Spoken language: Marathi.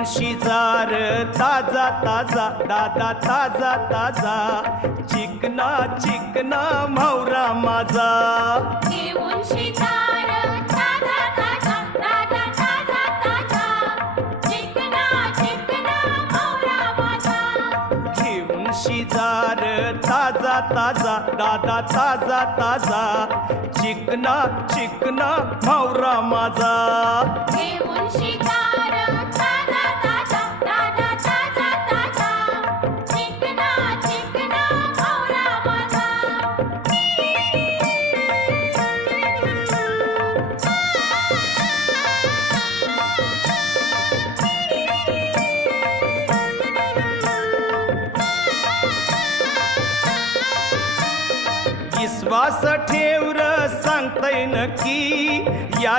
घेऊन शिजार ताजा ताजा दादा ताजा ताजा चिकना चिकना म्हावरा माझा घेऊन शिजार ताजा ताजा दादा ताजा ताजा चिकना चिकना म्हावरा माझा घेऊन शिजार ताजा ताजा दादा ताजा ताजा चिकना चिकना म्हावरा माझा घेऊन शिकार ताजा ताजा दादा ताजा ताजा चिकना चिकना म्हावरा माझा विश्वास ठेवर सांगतय नक्की या